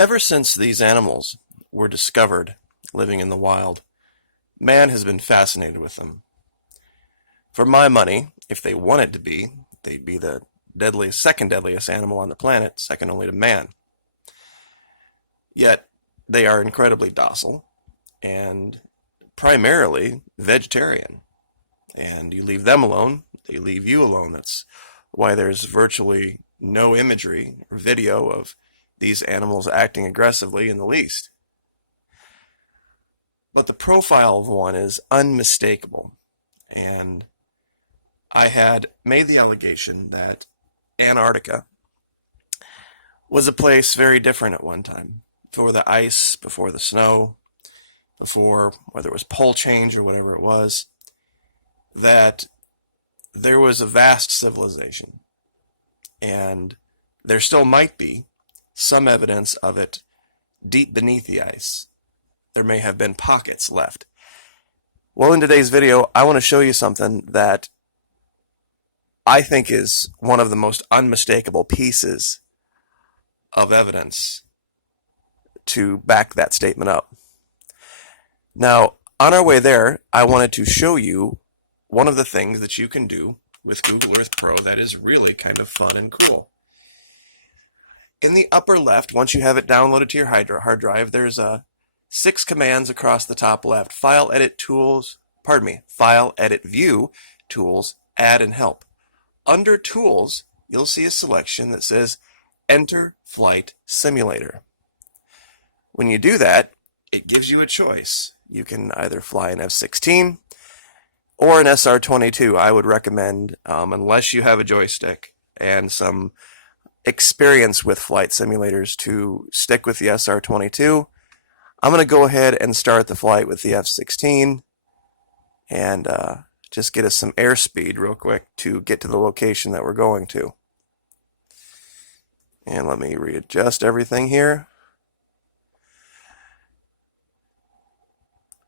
Ever since these animals were discovered living in the wild, man has been fascinated with them. For my money, if they wanted to be, they'd be the second deadliest animal on the planet, second only to man. Yet, they are incredibly docile and primarily vegetarian. And you leave them alone, they leave you alone. That's why there's virtually no imagery or video of these animals acting aggressively in the least. But the profile of one is unmistakable. And I had made the allegation that Antarctica was a place very different at one time. Before the ice, before the snow, before whether it was pole change or whatever it was, that there was a vast civilization. And there still might be some evidence of it deep beneath the ice. There may have been pockets left. Well, in today's video, I want to show you something that I think is one of the most unmistakable pieces of evidence to back that statement up. Now, on our way there, I wanted to show you one of the things that you can do with Google Earth Pro that is really kind of fun and cool. In the upper left, once you have it downloaded to your hard drive, there's 6 commands across the top left. File, edit, view, tools, add, and help. Under tools, you'll see a selection that says enter flight simulator. When you do that, it gives you a choice. You can either fly an F-16 or an SR-22. I would recommend, unless you have a joystick and some experience with flight simulators, to stick with the SR-22. I'm going to go ahead and start the flight with the F-16 and just get us some airspeed real quick to get to the location that we're going to. And let me readjust everything here.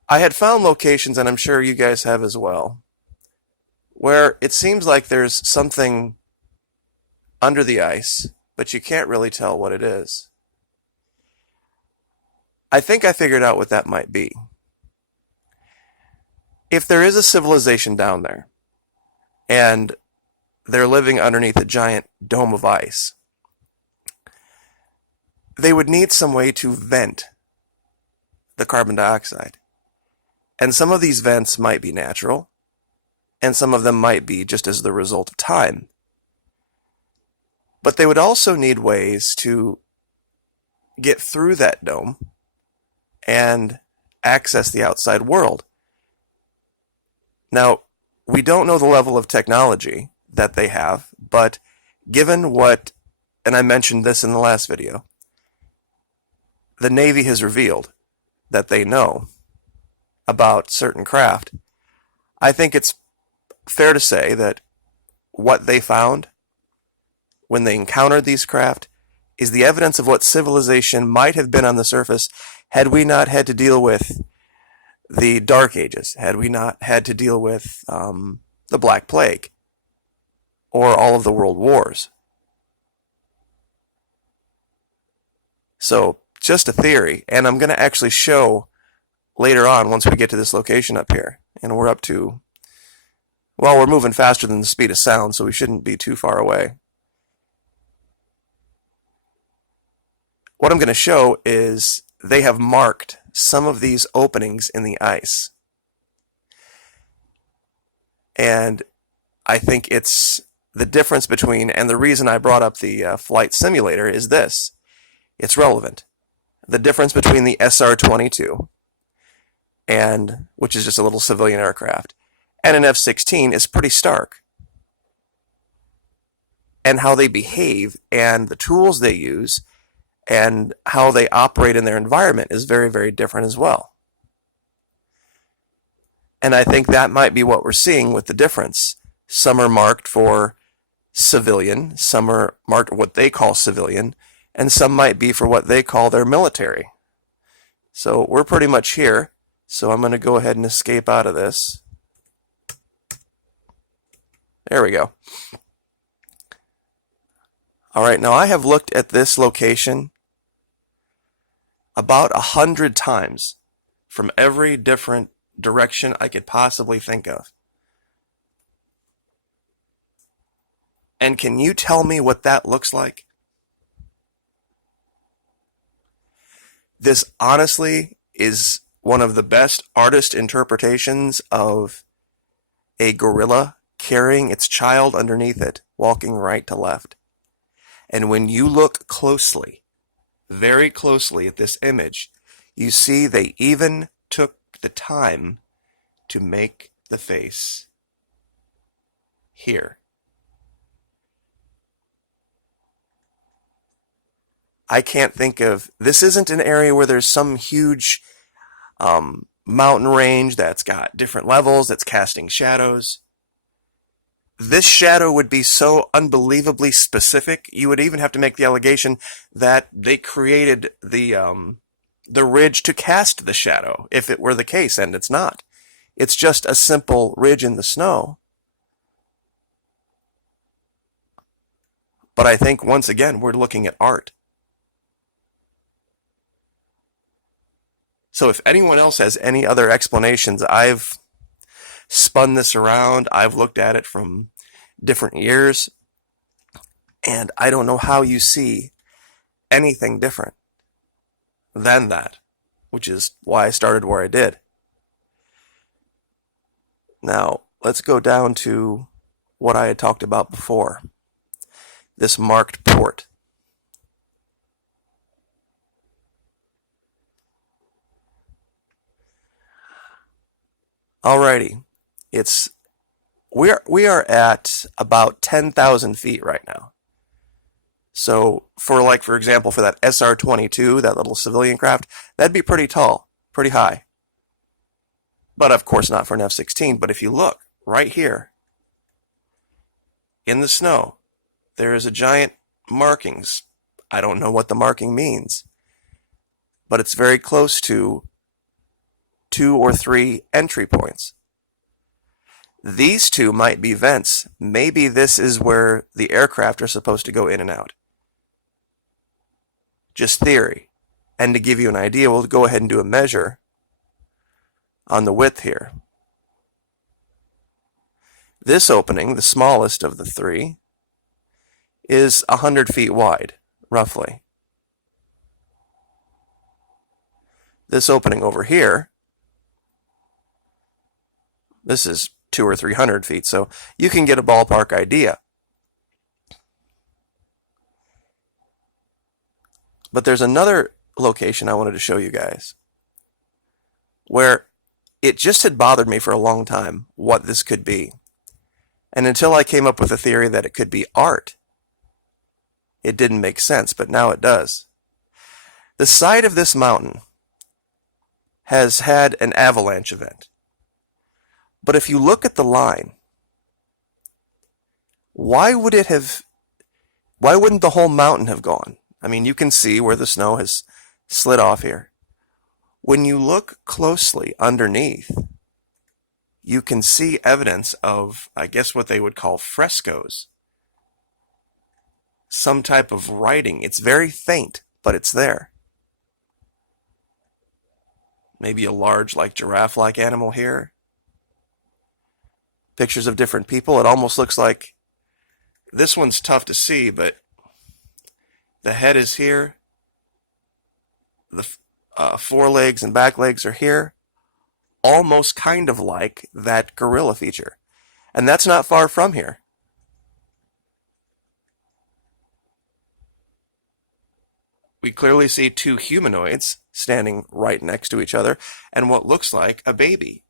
I had found locations, and I'm sure you guys have as well, where it seems like there's something under the ice, but you can't really tell what it is. I think I figured out what that might be. If there is a civilization down there, and they're living underneath a giant dome of ice, they would need some way to vent the carbon dioxide. And some of these vents might be natural, and some of them might be just as the result of time. But they would also need ways to get through that dome and access the outside world. Now, we don't know the level of technology that they have, but given what, and I mentioned this in the last video, the Navy has revealed that they know about certain craft, I think it's fair to say that what they found when they encountered these craft is the evidence of what civilization might have been on the surface had we not had to deal with the Dark Ages, had we not had to deal with the Black Plague or all of the world wars. So, just a theory, and I'm going to actually show later on once we get to this location up here, and we're up to, well, we're moving faster than the speed of sound, so we shouldn't be too far away. What I'm going to show is they have marked some of these openings in the ice. And I think it's the difference between, and the reason I brought up the flight simulator is this. It's relevant. The difference between the SR-22, and which is just a little civilian aircraft, and an F-16 is pretty stark. And how they behave and the tools they use and how they operate in their environment is very, very different as well. And I think that might be what we're seeing with the difference. Some are marked for civilian, some are marked what they call civilian, and some might be for what they call their military. So we're pretty much here. So I'm going to go ahead and escape out of this. There we go. All right, now I have looked at this location about 100 times from every different direction I could possibly think of. And can you tell me what that looks like? This honestly is one of the best artist interpretations of a gorilla carrying its child underneath it, walking right to left. And when you look closely, very closely at this image, you see they even took the time to make the face here. I can't think of, this isn't an area where there's some huge mountain range that's got different levels, that's casting shadows. This shadow would be so unbelievably specific, you would even have to make the allegation that they created the ridge to cast the shadow, if it were the case, and it's not. It's just a simple ridge in the snow. But I think, once again, we're looking at art. So if anyone else has any other explanations, I've spun this around, I've looked at it from different years, and I don't know how you see anything different than that, which is why I started where I did. Now, let's go down to what I had talked about before, this marked port. Alrighty, we are at about 10,000 feet right now. So for example, for that SR-22, that little civilian craft, that'd be pretty tall, pretty high. But of course not for an F-16. But if you look right here in the snow, there is a giant markings. I don't know what the marking means, but it's very close to 2 or 3 entry points. These 2 might be vents. Maybe this is where the aircraft are supposed to go in and out. Just theory. And to give you an idea, we'll go ahead and do a measure on the width here. This opening, the smallest of the 3, is 100 feet wide, roughly. This opening over here, this is 200 or 300 feet, so you can get a ballpark idea. But there's another location I wanted to show you guys where it just had bothered me for a long time what this could be. And until I came up with a theory that it could be art, it didn't make sense, but now it does. The side of this mountain has had an avalanche event. But if you look at the line, why wouldn't the whole mountain have gone? I mean, you can see where the snow has slid off here. When you look closely underneath, you can see evidence of, I guess, what they would call frescoes. Some type of writing. It's very faint, but it's there. Maybe a large, giraffe-like animal here. Pictures of different people. It almost looks like, this one's tough to see, but the head is here. The forelegs and back legs are here. Almost kind of like that gorilla feature. And that's not far from here. We clearly see 2 humanoids standing right next to each other and what looks like a baby.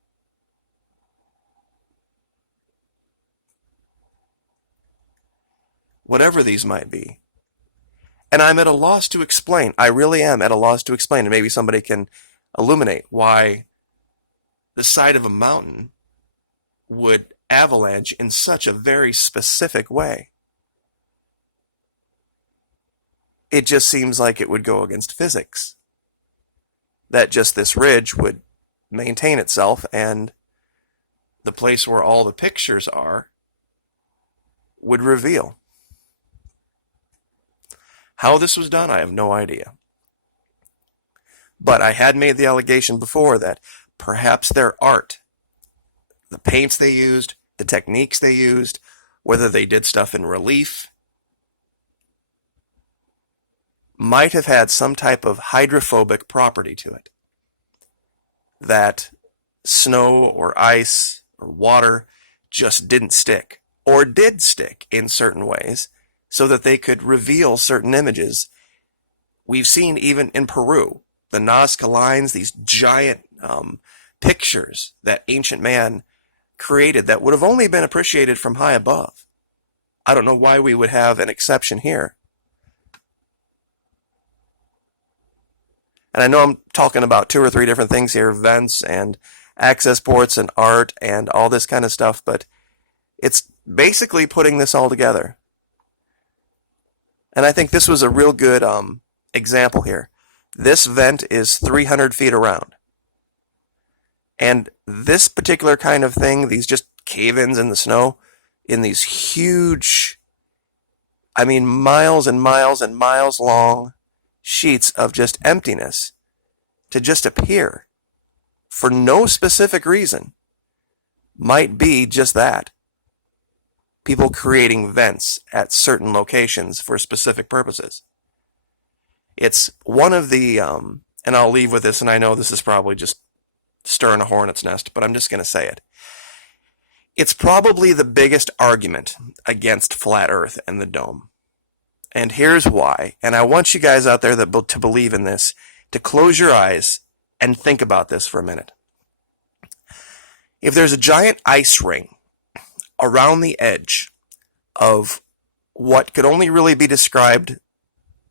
Whatever these might be. And I'm at a loss to explain. I really am at a loss to explain. And maybe somebody can illuminate why the side of a mountain would avalanche in such a very specific way. It just seems like it would go against physics. That just this ridge would maintain itself, and the place where all the pictures are would reveal. How this was done, I have no idea. But I had made the allegation before that perhaps their art, the paints they used, the techniques they used, whether they did stuff in relief, might have had some type of hydrophobic property to it. That snow or ice or water just didn't stick, or did stick in certain ways, so that they could reveal certain images. We've seen even in Peru, the Nazca lines, these giant pictures that ancient man created that would have only been appreciated from high above. I don't know why we would have an exception here. And I know I'm talking about 2 or 3 different things here, vents and access ports and art and all this kind of stuff, but it's basically putting this all together. And I think this was a real good example here. This vent is 300 feet around. And this particular kind of thing, these just cave-ins in the snow, in these huge, I mean, miles and miles and miles long sheets of just emptiness to just appear for no specific reason, might be just that. People creating vents at certain locations for specific purposes. It's one of the, and I'll leave with this, and I know this is probably just stirring a hornet's nest, but I'm just going to say it. It's probably the biggest argument against flat Earth and the dome. And here's why. And I want you guys out there to believe in this, to close your eyes and think about this for a minute. If there's a giant ice ring around the edge of what could only really be described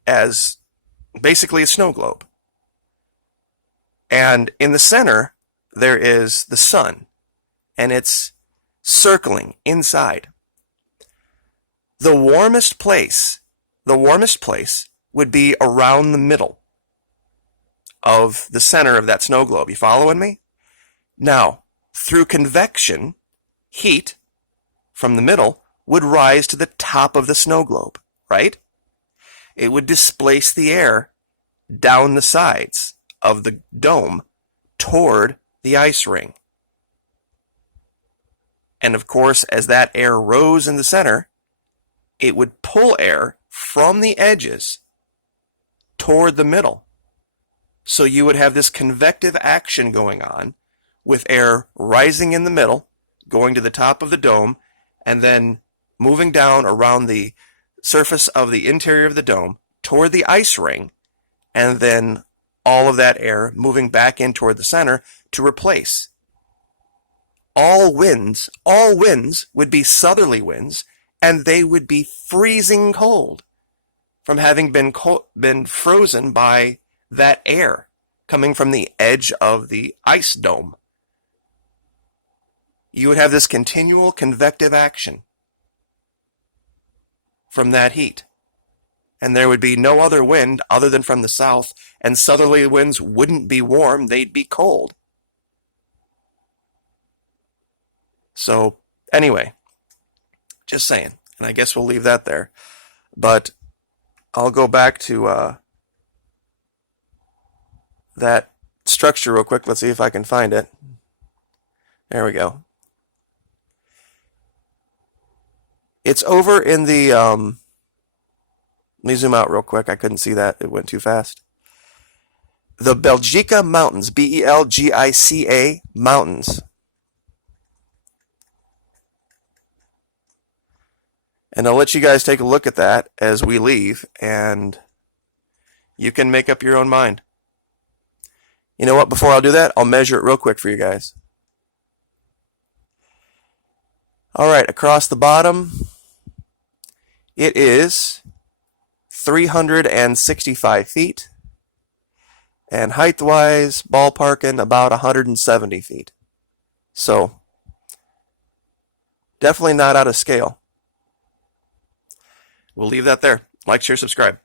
as basically a snow globe, and in the center there is the sun, and it's circling inside, the warmest place would be around the middle of the center of that snow globe. You following me? Now, through convection, heat from the middle would rise to the top of the snow globe, right? It would displace the air down the sides of the dome toward the ice ring. And of course, as that air rose in the center, it would pull air from the edges toward the middle. So you would have this convective action going on with air rising in the middle, going to the top of the dome, and then moving down around the surface of the interior of the dome toward the ice ring, and then all of that air moving back in toward the center to replace. All winds would be southerly winds, and they would be freezing cold from having been frozen by that air coming from the edge of the ice dome. You would have this continual convective action from that heat. And there would be no other wind other than from the south, and southerly winds wouldn't be warm, they'd be cold. So, anyway, just saying. And I guess we'll leave that there. But I'll go back to that structure real quick. Let's see if I can find it. There we go. It's over in the, let me zoom out real quick. I couldn't see that. It went too fast. The Belgica Mountains, Belgica Mountains. And I'll let you guys take a look at that as we leave, and you can make up your own mind. You know what? Before I'll do that, I'll measure it real quick for you guys. All right, across the bottom, it is 365 feet, and height-wise, ballparking about 170 feet. So, definitely not out of scale. We'll leave that there. Like, share, subscribe.